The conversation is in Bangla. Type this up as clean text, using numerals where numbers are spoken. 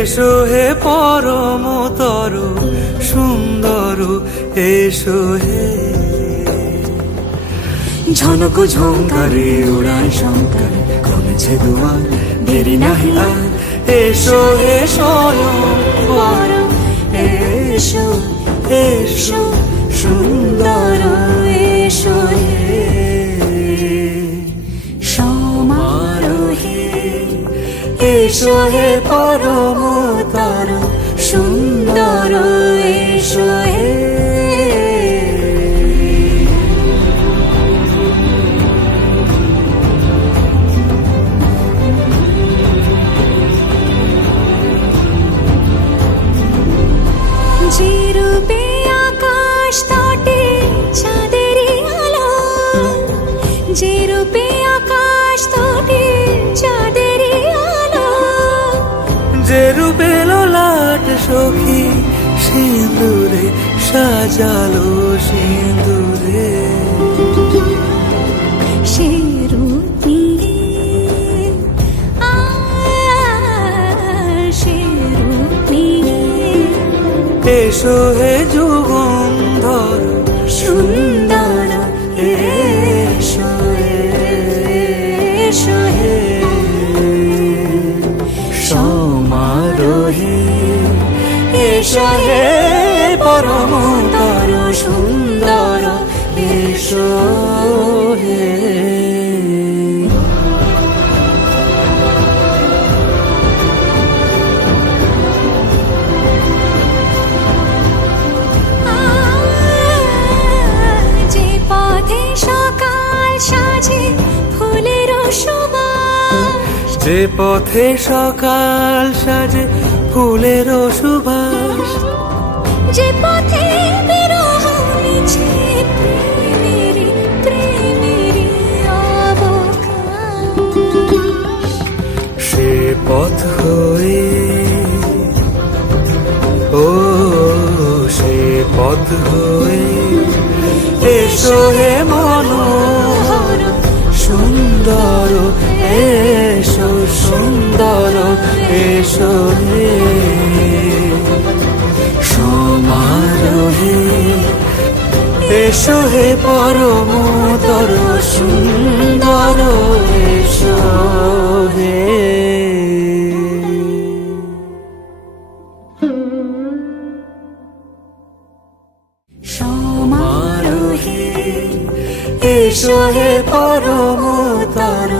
এসো হে পরমতর সুন্দর, এসো হে। ঝনক ঝঙ্কারে উড়ান শঙ্কর, কমেছে দুয়ার দেরি নাহি আর। এসো হে স্বয়ং বর, এসো এসো সুন্দর, এসো হে সমারোহে। এসো হে পরমতর সুন্দর, এসো হে। যে রূপে আকাশ তটে চাঁদেরই আলো, যে রূপে আকাশ তটে চাঁদেরই আলো, যে রূপে ললাট সখী সিঁদুরে সাজালো সিঁদুরে। সে রূপ নিয়ে সে রূপ নিয়ে এসো হে যুগন্ধর সুন্দর, এসো এসো হে সমারোহে। এসো হে পরমতর সুন্দর, এসো হে। যে পথে সকাল সাজে ফুলের সুবাস, যে পথে বিরহ মিছে প্রেমেরই প্রেমেরই অবকাশ, সে পথ হয়ে ও সে পথ হয়ে এসো হে মনোহর সুন্দর, এসো সুন্দর, এসো হে সমারোহে। এসো হে পরমতর সুন্দর, এসো হে সমারোহে। এসো হে পরমতর